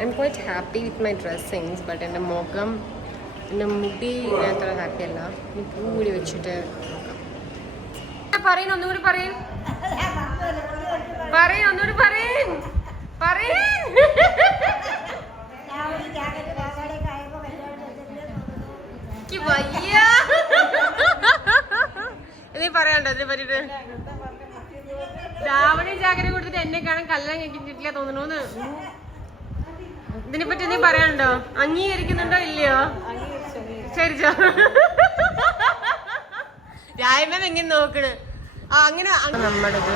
I'm quite happy with my dressings, but എൻ്റെ മുഖം എൻ്റെ മുടി ഞാൻ അത്ര ഹാപ്പി അല്ല. പൂടി വെച്ചിട്ട് പറയും ഒന്നുകൂടി പറയും ഒന്നുകൂടി പറയും വയ്യ നീ പറയാണ്ടോ അതിനെ പറ്റിട്ട്. രാവണി ജാഗ്രത കൊടുത്തിട്ട് എന്നെ കാണാൻ കല്യാണം കഴിക്കിട്ടില്ല തോന്നണോന്ന്. ഇതിനെ പറ്റി നീ പറയാനുണ്ടോ? അംഗീകരിക്കുന്നുണ്ടോ ഇല്ലയോ? ശരിച്ചോ രായ്മ എങ്ങനെ നോക്കണ്. അങ്ങനെ നമ്മുടേത്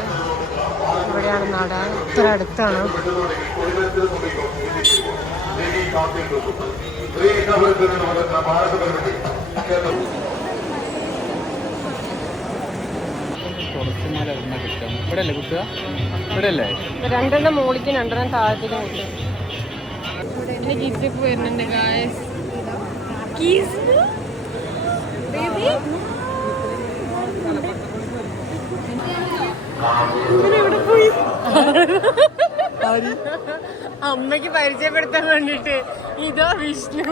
ഇവിടെയാണ് നട. ഇത്ര അടുത്താണ്. രണ്ടെണ്ണം മോളിക്കും രണ്ടെണ്ണം താഴത്തേക്കും കിട്ടും. എന്റെ ഗിഫ്റ്റ് വരുന്നുണ്ട് ഗായ്സ്. എവിടെ പോയി? അമ്മയ്ക്ക് പരിചയപ്പെടുത്താൻ വേണ്ടിട്ട്. ഇതാ വിഷ്ണു.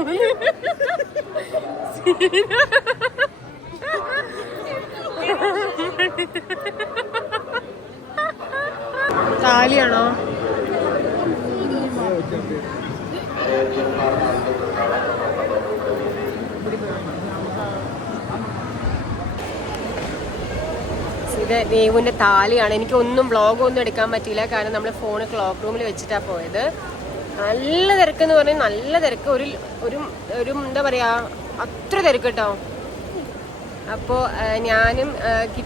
താലിയാണോ? ഇത് ദേവുവിന്റെ താലിയാണ്. എനിക്കൊന്നും വ്ളോഗൊന്നും എടുക്കാൻ പറ്റിയില്ല, കാരണം നമ്മൾ ഫോണ് ക്ലോക്ക് റൂമിൽ വെച്ചിട്ടാണ് പോയത്. നല്ല തിരക്കെന്ന് പറഞ്ഞാൽ നല്ല തിരക്ക്. ഒരു എന്താ പറയാ, അത്ര തിരക്ക് കേട്ടോ. അപ്പോൾ ഞാനും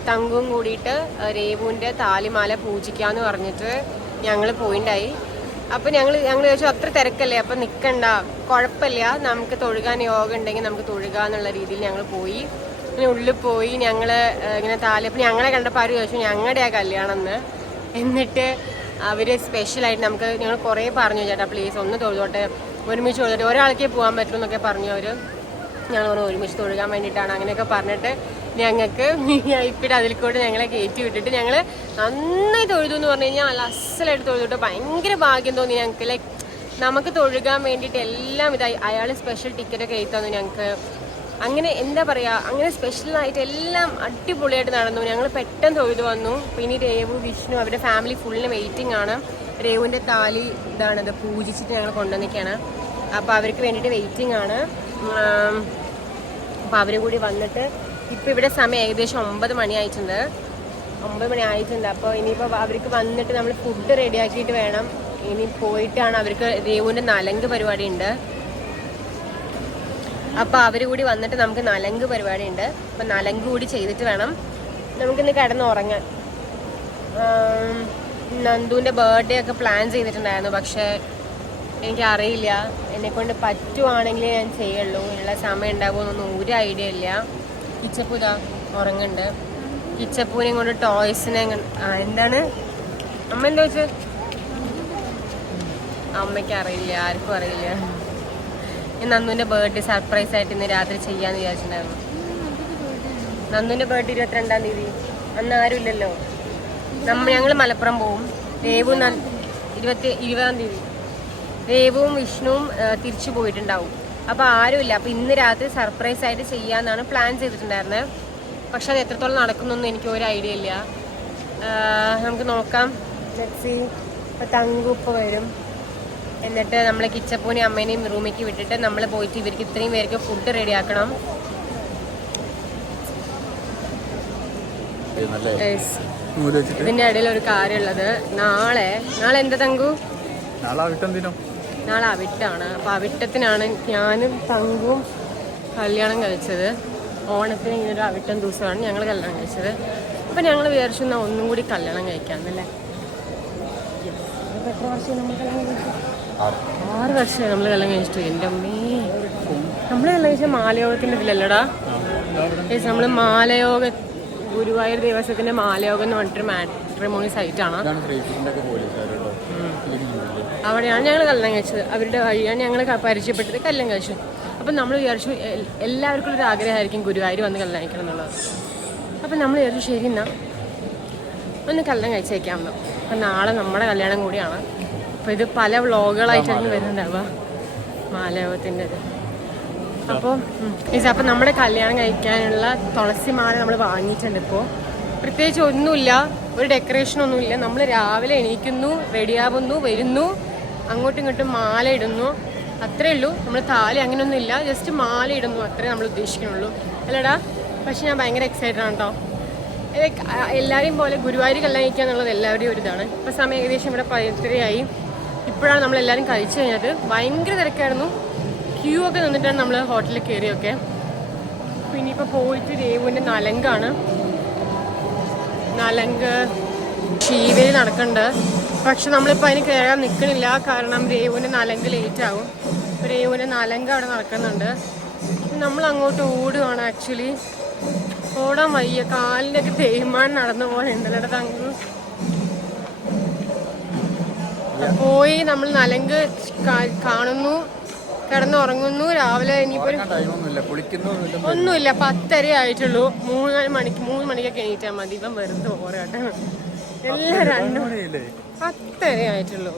തങ്കും കൂടിയിട്ട് രേവുവിൻ്റെ താലിമാല പൂജിക്കാന്ന് പറഞ്ഞിട്ട് ഞങ്ങൾ പോയിണ്ടായി. അപ്പോൾ ഞങ്ങൾ ചോദിച്ചു അത്ര തിരക്കല്ലേ, അപ്പം നിൽക്കണ്ട, കുഴപ്പമില്ല, നമുക്ക് തൊഴുകാൻ യോഗ ഉണ്ടെങ്കിൽ നമുക്ക് തൊഴുകാന്നുള്ള രീതിയിൽ ഞങ്ങൾ പോയി. ഇങ്ങനെ ഉള്ളിൽ പോയി ഞങ്ങൾ ഇങ്ങനെ താലി. അപ്പം ഞങ്ങളെ കണ്ടപ്പോൾ ആര് ചോദിച്ചു ഞങ്ങളുടെ ആ കല്യാണം എന്ന്. എന്നിട്ട് അവർ സ്പെഷ്യലായിട്ട് ഞങ്ങൾ കുറേ പറഞ്ഞു, ചേട്ടാ പ്ലീസ് ഒന്ന് തൊഴുതോട്ടെ, ഒരുമിച്ച് തൊഴുതോട്ടെ, ഒരാൾക്കേ പോകാൻ പറ്റുള്ളൂ എന്നൊക്കെ പറഞ്ഞു അവർ. ഞങ്ങൾ ഒരുമിച്ച് തൊഴുകാൻ വേണ്ടിയിട്ടാണ് അങ്ങനെയൊക്കെ പറഞ്ഞിട്ട് ഞങ്ങൾക്ക് ഇപ്പിട്ട് അതിൽ കൂടെ ഞങ്ങളെ കയറ്റി വിട്ടിട്ട് ഞങ്ങൾ നന്നായി തൊഴുതു എന്ന് പറഞ്ഞു കഴിഞ്ഞാൽ നല്ല അസലായിട്ട് തൊഴുതിട്ട് ഭയങ്കര ഭാഗ്യം തോന്നി ഞങ്ങൾക്ക്. ലൈക്ക് നമുക്ക് തൊഴുകാൻ വേണ്ടിയിട്ട് എല്ലാം ഇതായി. അയാൾ സ്പെഷ്യൽ ടിക്കറ്റൊക്കെ എഴുതി തന്നു ഞങ്ങൾക്ക്. അങ്ങനെ എന്താ പറയുക, അങ്ങനെ സ്പെഷ്യലായിട്ട് എല്ലാം അടിപൊളിയായിട്ട് നടന്നു. ഞങ്ങൾ പെട്ടെന്ന് തൊഴുതു വന്നു. പിന്നെ രേവു വിഷ്ണു അവരുടെ ഫാമിലി ഫുള്ളിന് വെയിറ്റിംഗ് ആണ്. രേവുവിൻ്റെ താലി ഇതാണത് പൂജിച്ചിട്ട് ഞങ്ങൾ കൊണ്ടുവന്നിരിക്കുകയാണ്. അപ്പോൾ അവർക്ക് വേണ്ടിയിട്ട് വെയിറ്റിംഗ് ആണ്. അപ്പോൾ അവർ കൂടി വന്നിട്ട് ഇപ്പോൾ ഇവിടെ സമയം ഏകദേശം 9 മണി ആയിട്ടുണ്ട്. അപ്പോൾ ഇനിയിപ്പോൾ അവർക്ക് വന്നിട്ട് നമ്മൾ ഫുഡ് റെഡിയാക്കിയിട്ട് വേണം ഇനി പോയിട്ടാണ്. അവർക്ക് രേവുവിൻ്റെ നലങ്ക് പരിപാടി ഉണ്ട്. അപ്പോൾ അവർ കൂടി വന്നിട്ട് നമുക്ക് നലങ്ക് പരിപാടി ഉണ്ട്. അപ്പം നലങ്ക് കൂടി ചെയ്തിട്ട് വേണം നമുക്കിന്ന് കിടന്നുറങ്ങാൻ. നന്ദുവിൻ്റെ ബർത്ത്ഡേ ഒക്കെ പ്ലാൻ ചെയ്തിട്ടുണ്ടായിരുന്നു, പക്ഷേ എനിക്കറിയില്ല, എന്നെക്കൊണ്ട് പറ്റുവാണെങ്കിൽ ഞാൻ ചെയ്യുള്ളൂ. ഉള്ള സമയം ഉണ്ടാകുമെന്നൊന്നും ഒരു ഐഡിയ ഇല്ല. കിച്ചപ്പൂ ഇതാ ഉറങ്ങുന്നുണ്ട്. കിച്ചപ്പൂനെയും കൊണ്ട് ടോയ്സിനെ എന്താണ് അമ്മ എന്താ വെച്ചത്? അമ്മയ്ക്ക് അറിയില്ല, ആർക്കും അറിയില്ല. നന്ദുവിൻ്റെ ബർത്ത്ഡേ സർപ്രൈസ് ആയിട്ട് ഇന്ന് രാത്രി ചെയ്യാന്ന് വിചാരിച്ചിട്ടുണ്ടായിരുന്നു. നന്ദുവിൻ്റെ ബർത്ത്ഡേ 22-ാം തീയതി. അന്ന് ആരും ഇല്ലല്ലോ. ഞങ്ങൾ മലപ്പുറം പോവും. രേവു 20-ാം തീയതി രേവുവും വിഷ്ണുവും തിരിച്ചു പോയിട്ടുണ്ടാവും. അപ്പോൾ ആരുമില്ല. അപ്പോൾ ഇന്ന് രാത്രി സർപ്രൈസ് ആയിട്ട് ചെയ്യാമെന്നാണ് പ്ലാൻ ചെയ്തിട്ടുണ്ടായിരുന്നത്. പക്ഷെ അത് എത്രത്തോളം നടക്കുന്നൊന്നും എനിക്ക് ഒരു ഐഡിയ ഇല്ല. നമുക്ക് നോക്കാം. ഇപ്പോൾ തങ്കു ഇപ്പോൾ വരും. എന്നിട്ട് നമ്മൾ കിച്ചപ്പൂനെയും അമ്മേനെയും റൂമിലേക്ക് വിട്ടിട്ട് നമ്മൾ പോയിട്ട് ഇവർക്ക് ഇത്രയും പേർക്ക് ഫുഡ് റെഡിയാക്കണം. ഇതിൻ്റെ ഇടയിൽ ഒരു കാര്യമുള്ളത്, നാളെ എന്താ തങ്കു? നാളെ അവിട്ടാണ്. അപ്പോൾ അവിട്ടത്തിനാണ് ഞാനും തങ്കും കല്യാണം കഴിച്ചത്. ഓണത്തിന് ഇങ്ങനൊരു അവിട്ടം ദിവസമാണ് ഞങ്ങൾ കല്യാണം കഴിച്ചത്. അപ്പോൾ ഞങ്ങൾ വിചാരിച്ചു എന്നാൽ ഒന്നും കൂടി കല്യാണം കഴിക്കാമെന്നല്ലേ. എത്ര വർഷം നമ്മൾ കല്യാണം കഴിച്ചു? 6 വർഷമായി നമ്മൾ കല്യാണം കഴിച്ചിട്ട്. എൻ്റെ അമ്മേ, നമ്മൾ കല്യാണം കഴിച്ചാൽ മാലയോഗത്തിൻ്റെ ഇതിലല്ലടാ. നമ്മൾ മാലയോഗ ഗുരുവായൂർ ദേവസ്വത്തിൻ്റെ മാലയോഗം എന്ന് പറഞ്ഞിട്ടൊരു മാട്രിമോണി സൈറ്റാണ്. അവിടെയാണ് ഞങ്ങൾ കല്യാണം കഴിച്ചത്. അവരുടെ വഴിയാണ് ഞങ്ങൾ പരിചയപ്പെട്ടത്, കല്യാണം കഴിച്ചു. അപ്പം നമ്മൾ വിചാരിച്ചു എല്ലാവർക്കും ഒരു ആഗ്രഹമായിരിക്കും ഗുരുവായൂർ വന്ന് കല്യാണം കഴിക്കണം എന്നുള്ളത്. അപ്പം നമ്മൾ വിചാരിച്ചു ശരി എന്നാൽ ഒന്ന് കല്യാണം കഴിച്ചേക്കാമെന്ന്. അപ്പം നാളെ നമ്മുടെ കല്യാണം കൂടിയാണ്. അപ്പോൾ ഇത് പല വ്ളോഗുകളായിട്ടാണ് വരുന്നുണ്ടാവുക, മാലയോഗത്തിൻ്റെ ഇത്. അപ്പോൾ അപ്പം നമ്മുടെ കല്യാണം കഴിക്കാനുള്ള തുളസി മാല നമ്മൾ വാങ്ങിയിട്ടുണ്ട്. ഇപ്പോൾ പ്രത്യേകിച്ച് ഒന്നുമില്ല, ഒരു ഡെക്കറേഷനൊന്നുമില്ല. നമ്മൾ രാവിലെ എണീക്കുന്നു, റെഡിയാവുന്നു, വരുന്നു, അങ്ങോട്ടും ഇങ്ങോട്ടും മാല ഇടുന്നു, അത്രേ ഉള്ളൂ. നമ്മൾ താലി അങ്ങനെയൊന്നുമില്ല, ജസ്റ്റ് മാല ഇടുന്നു, അത്രേ നമ്മൾ ഉദ്ദേശിക്കുന്നുള്ളൂ അല്ലടാ. പക്ഷെ ഞാൻ ഭയങ്കര എക്സൈറ്റഡ് ആണ് കേട്ടോ. എല്ലാവരെയും പോലെ ഗുരുവായൂർ കല്യാണം കഴിക്കുക എന്നുള്ളത് എല്ലാവരുടെയും ഒരു ഇതാണ്. ഇപ്പോൾ സമയം ഏകദേശം ഇവിടെ 13 ഇപ്പോഴാണ് നമ്മളെല്ലാവരും കഴിച്ചു കഴിഞ്ഞത്. ഭയങ്കര തിരക്കായിരുന്നു, ക്യൂ ഒക്കെ നിന്നിട്ടാണ് നമ്മൾ ഹോട്ടലിൽ കയറിയൊക്കെ. അപ്പോൾ ഇനിയിപ്പോൾ പോയിട്ട് രേവുവിൻ്റെ നലങ്കാണ്, നലങ്ക് ചീവേലി നടക്കുന്നുണ്ട്. പക്ഷെ നമ്മളിപ്പോൾ അതിന് കയറാൻ നിൽക്കണില്ല, കാരണം രേവുവിൻ്റെ നലങ്ക് ലേറ്റ് ആകും. അപ്പോൾ രേവുവിൻ്റെ നലങ്ക് അവിടെ നടക്കുന്നുണ്ട്. നമ്മൾ അങ്ങോട്ട് ഓടുകയാണ്. ആക്ച്വലി ഓടാൻ വയ്യ, കാലിൻ്റെ ഒക്കെ തേയ്മാൻ നടന്നു പോലെ ഉണ്ടല്ലോ തങ്കു. പോയി നമ്മൾ നലങ്ക് കാണുന്നു, കിടന്നുറങ്ങുന്നു. രാവിലെ ഇനിയിപ്പോൾ ഒന്നുമില്ല, 10:30 ആയിട്ടുള്ളൂ. 3 മണിക്കൊക്കെ എണീറ്റാൽ മതി. ഇപ്പം വെറുതെ ഓരാട്ടോ, എല്ലാം 10:30 ആയിട്ടുള്ളൂ.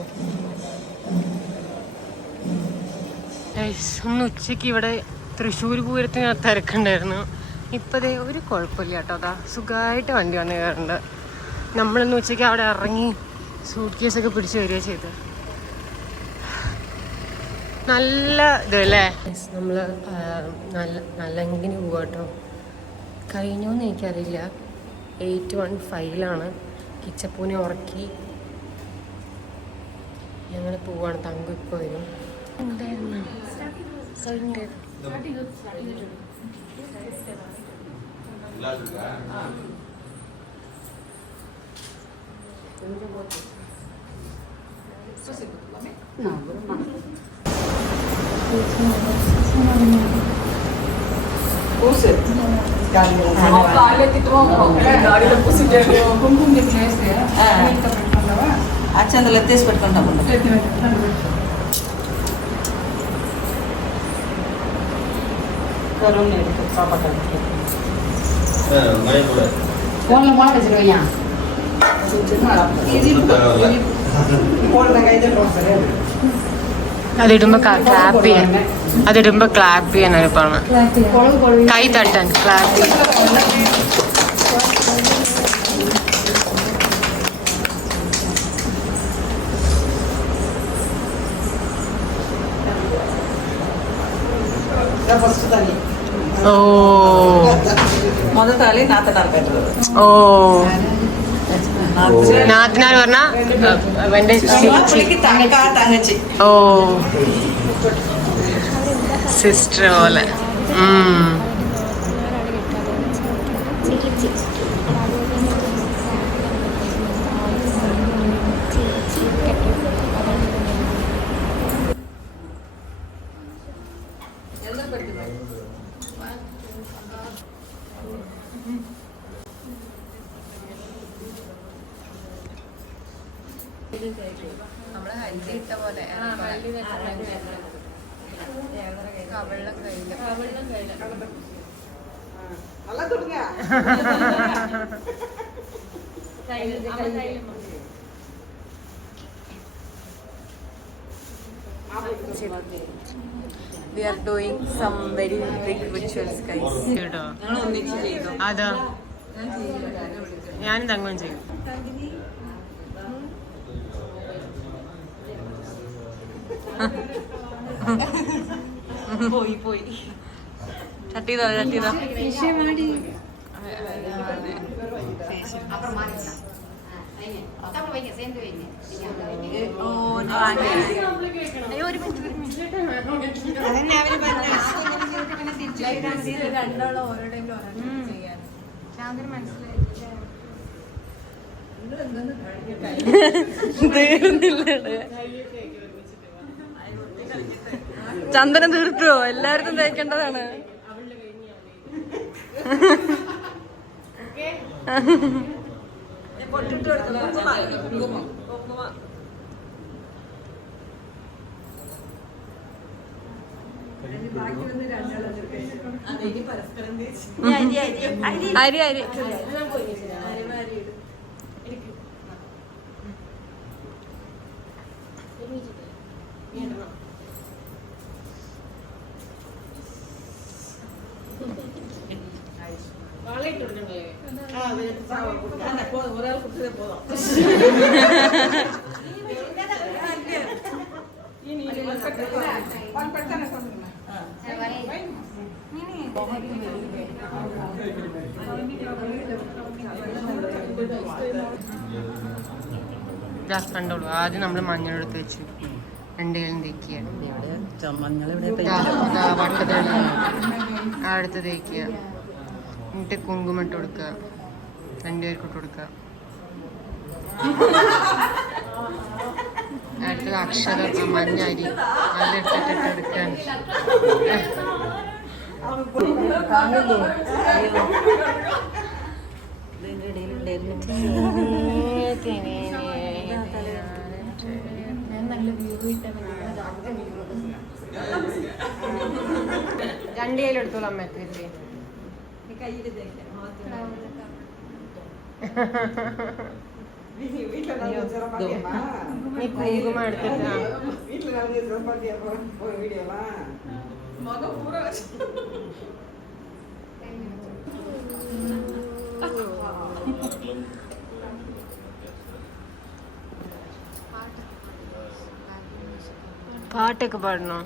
ഒന്ന് ഉച്ചയ്ക്ക് ഇവിടെ തൃശ്ശൂർ പൂരത്തിന് തിരക്കുണ്ടായിരുന്നു. ഇപ്പതേ ഒരു കുഴപ്പമില്ല കേട്ടോ. അതാ സുഖമായിട്ട് വണ്ടി വന്ന് കയറുന്നുണ്ട്. നമ്മളിന്ന് ഉച്ചയ്ക്ക് അവിടെ ഇറങ്ങി സൂട്ട് കേസൊക്കെ പിടിച്ച് വരിക ചെയ്ത്. നല്ല ഇതല്ലേ. നമ്മൾ നല്ലങ്ങനെ പോവാ കേട്ടോ. കഴിഞ്ഞോന്ന് എനിക്കറിയില്ല. 815 കിച്ചപ്പൂനെ ഉറക്കി ഞങ്ങൾ പോവാണ്. തങ്കു ഇപ്പോൾ വരും. എന്തായിരുന്നു అందులో ఎత్తేసి పెట్టుకుంటాము. അതിടുമ്പോ ക്ലാപ്പ് ചെയ്യാൻ, അതിടുമ്പോ ക്ലാപ്പ് ചെയ്യാൻ എളുപ്പമാണ്. കൈ തട്ടാൻ ക്ലാപ്പ് ചെയ്യാൻ. ഓ మొదటి నాతనారు పెట్టరు. ഓ നാത്തനാർ പറഞ്ഞ അവന്റെ തങ്ങച്ചി. ഓ സിസ്റ്റർ പോലെ. നമ്മളെ ഹരിച്ച പോലെ കവെള്ളം കഴിയില്ല. We are doing some very big rituals, guys. അതാ ഞാനും തങ്ങും ചെയ്യും. പോയി ചട്ടിതാ രണ്ടോളം ഓരോ ടൈമിൽ ചെയ്യാൻ ചന്ദനം തീർത്തോ? എല്ലാവർക്കും തേക്കേണ്ടതാണ്. അരി കണ്ടോളൂ. ആദ്യം നമ്മൾ മഞ്ഞളെടുത്ത് വെച്ച് രണ്ടുകൈയിലും തേക്കുക. അടുത്ത് തേക്കുക. എന്നിട്ട് കുങ്കുമം ഇട്ട് കൊടുക്കുക. രണ്ടുപേർക്ക് ഇട്ട് കൊടുക്കുക. അടുത്തത് അക്ഷരം മഞ്ഞരി അതിലിട്ടിട്ട് എടുക്കാൻ. രണ്ട് കയ്യിലെടുത്തോളൂ അമ്മ. എത്ര നീ കുങ്കുമം എടുത്തിട്ട് പാട്ടൊക്കെ പാടണോ?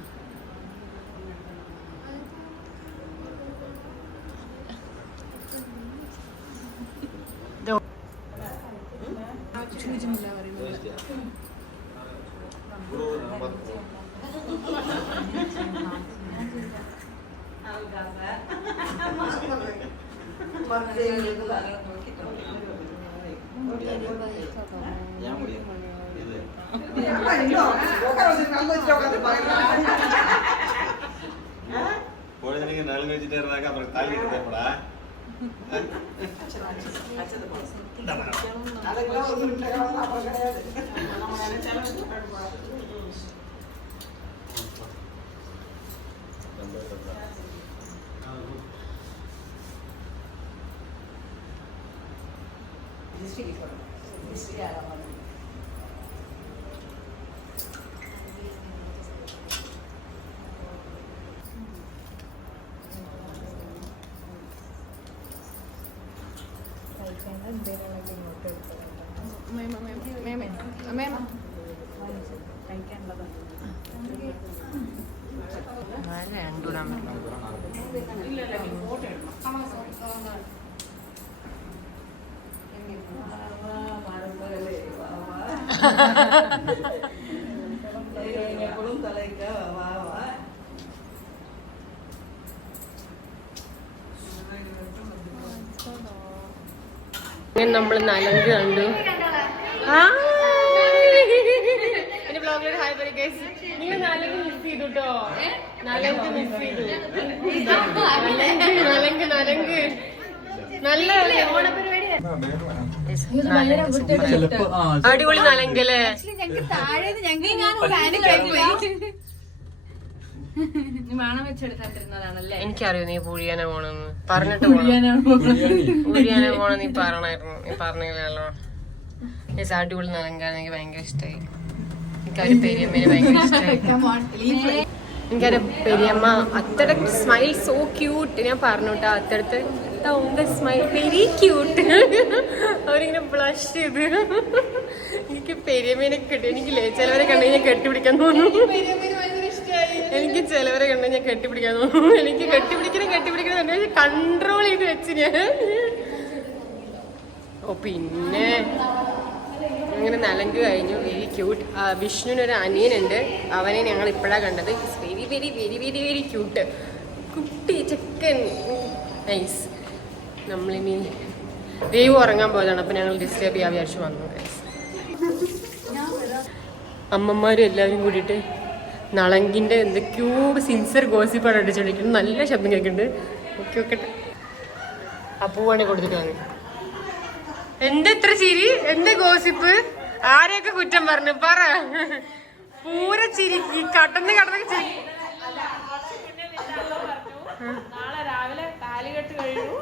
നമ്മൾ നലങ്ക് കണ്ടു. എന്റെ ബ്ലോഗിലൊരു ഹായ് പറയും ഗൈസ്. നിങ്ങൾ നലങ്ക് മിസ് ചെയ്തു കേട്ടോ. നലങ്ക് മിസ് ചെയ്തു. നലങ്ക് നലങ്ക് നല്ല അടിപൊളി നലങ്കല്ലേ. എനിക്കറിയോ നീ പുഴിയാനെ പോണെന്ന് പറഞ്ഞിട്ട് പുഴിയാനെ പോണെന്ന് നീ പറഞ്ഞായിരുന്നു. നീ പറഞ്ഞില്ലല്ലോ. അടിപൊളി നലങ്കാണ്. എനിക്ക് ഭയങ്കര ഇഷ്ടമായി. എനിക്കൊരു പെരിയമ്മേനെ ഭയങ്കര ഇഷ്ടമായി. എനിക്കൊരു പെരിയമ്മ അത്ര സ്മൈൽ സോ ക്യൂട്ട്. ഞാൻ പറഞ്ഞു കേട്ടോ അത്തരത്ത് സ്മൈൽ വെരി ക്യൂട്ട്. അവരിങ്ങനെ ബ്ലഷ് ചെയ്ത്. എനിക്ക് പെരിയമ്മേനെ കിട്ടും. എനിക്കില്ലേ ചിലവരെ കണ്ടെങ്കിൽ ഞാൻ കെട്ടിപ്പിടിക്കാൻ തോന്നുന്നു. എനിക്ക് ചിലവരെ കണ്ടെങ്കിൽ ഞാൻ കെട്ടിപ്പിടിക്കാൻ തോന്നുന്നു. എനിക്ക് കെട്ടിപ്പിടിക്കണം കൺട്രോൾ ചെയ്ത് വെച്ച് ഞാൻ. ഓ പിന്നെ അങ്ങനെ നലങ്ക് കഴിഞ്ഞു. Very cute. വിഷ്ണുവിനൊരു അനിയനുണ്ട്. അവനെ ഞങ്ങൾ ഇപ്പോഴാണ് കണ്ടത്. It's very very very very very cute. കുട്ടി ചെക്കൻ നൈസ്. നമ്മളിനി ദൈവം ഉറങ്ങാൻ പോയതാണ്. അപ്പം ഞങ്ങൾ ഡിസ്റ്റർബ് ചെയ്യാൻ വിചാരിച്ചു വന്നു. അമ്മമാരും എല്ലാവരും കൂടിയിട്ട് നളങ്കിൻ്റെ എന്തൊക്കെയോ സിൻസിയർ ഗോസിപ്പാണ് അടിച്ചോണ്ടിരിക്കുന്നത്. നല്ല ശബ്ദം കേൾക്കുന്നുണ്ട്. Okay okay. അപ്പൂവാണ് കൊടുത്തിട്ട് വന്നു. എന്താ ഇത്ര ചിരി? എന്താ ഗോസിപ്പ്? ആരെയൊക്കെ കുറ്റം പറഞ്ഞു പറ. പൂര ചിരി. ഈ കടന്ന് ചിരി. നാളെ രാവിലെ താലികെട്ട് കഴിഞ്ഞു.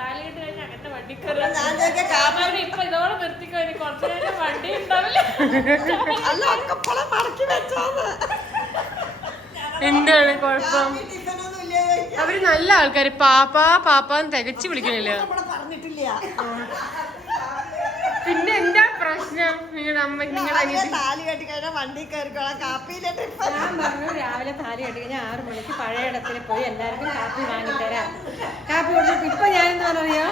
താലികെട്ട് കഴിഞ്ഞ അങ്ങനെ വണ്ടിക്കറി ഇപ്പൊ ഇതോടെ നിർത്തിക്കഴിഞ്ഞു. കുറച്ചു നേരം വണ്ടി ഉണ്ടാവില്ല. എന്താണ് കുഴപ്പം? അവര് നല്ല ആൾക്കാര്. പാപ്പാ പാപ്പാന്ന് തികച്ചു വിളിക്കണില്ല. പിന്നെ എന്താ പ്രശ്നം? നിങ്ങളുടെ അമ്മ നിങ്ങളുടെ താലി കെട്ടി കഴിഞ്ഞാൽ വണ്ടി കയറിക്കോളാം. കാപ്പിയിലെ ട്രിപ്പ് ഞാൻ പറഞ്ഞു രാവിലെ താലി കെട്ടി കഴിഞ്ഞാൽ 6 മണിക്ക് പഴയ ഇടത്തിൽ പോയി എല്ലാവർക്കും കാപ്പി വാങ്ങിത്തരാം. കാപ്പി കൊടുത്തിട്ട് ഇപ്പൊ ഞാനെന്താ പറയാ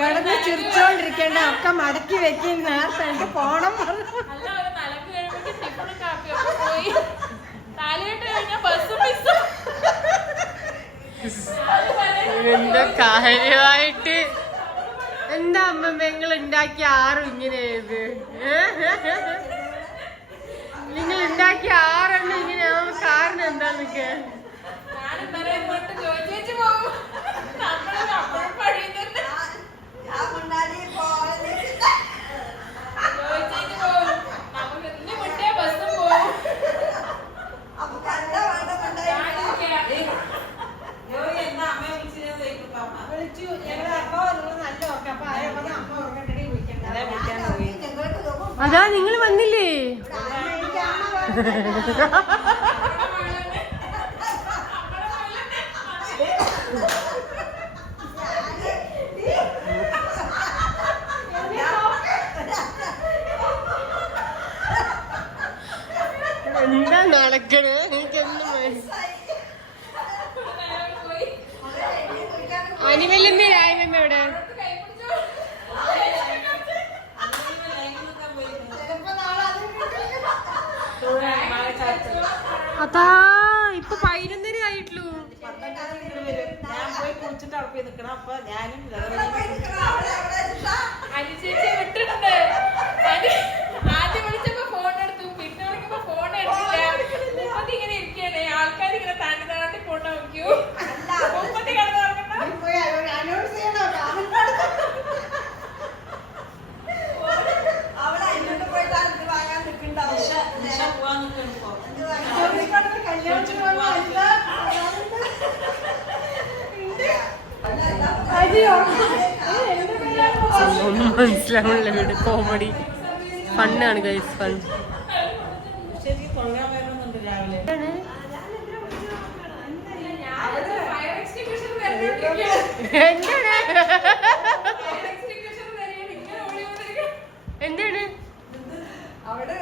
കിടന്ന് ചിരിച്ചോണ്ടിരിക്കേണ്ട ഒക്കെ മടക്കി വെക്കും. നേരത്തെ എനിക്ക് പോണം എന്താ കാര്യമായിട്ട് എന്താ അമ്മ നിങ്ങൾ ഉണ്ടാക്കിയ ആറും ഇങ്ങനെ നിങ്ങൾ ഉണ്ടാക്കിയ ആറെണ്ണം ഇങ്ങനെ കാരണം എന്താന്നൊക്കെ അതാ നിങ്ങൾ വന്നില്ലേ? എന്താ നടക്കണേ? എനിക്കെന്ത് അനിമല്ലമ്മ രായമമ്മ എവിടെ? അതാ ഇപ്പൊ 11:30 ആയിട്ടുള്ളൂ. ഞാൻ പോയി കുളിച്ചിട്ട് അവിടെ പോയി നിക്കണം. അപ്പൊ ഞാനും വിട്ടിട്ടുണ്ട്. ആദ്യം വിളിച്ചപ്പോ ഫോൺ എടുത്തു, പിന്നെ വിളിക്കുമ്പോ ഫോൺ എടുത്തില്ല. മുപ്പത്തി ഇങ്ങനെ ഇരിക്കണേ, ആൾക്കാർ ഇങ്ങനെ താണ്ടി താണ്ടി ഫോൺ നോക്കിയോ. മുപ്പത്തി കിടന്നു ഒന്നും മനസ്സിലാവുന്നില്ല. വീട് കോമഡി ഫണ്ണാണ് ഗൈസ്. ഫൺ എന്താണ് അവിടെ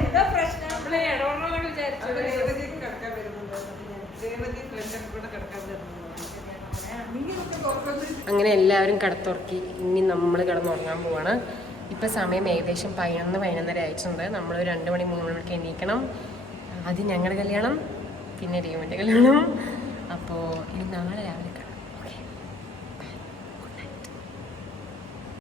എന്താ പ്രശ്നം? വിചാരിച്ചു അങ്ങനെ എല്ലാവരും കിടത്തുറക്കി. ഇനി നമ്മൾ കിടന്നുറങ്ങാൻ പോവാണ്. ഇപ്പം സമയം ഏകദേശം 11-11:30 ആയിട്ടുണ്ട്. നമ്മൾ 2 മണി 3 മണിക്ക് എണീക്കണം. ആദ്യം ഞങ്ങളുടെ കല്യാണം, പിന്നെ രീവൻ്റെ കല്യാണം. അപ്പോൾ ഇനി നാളെ രാവിലെ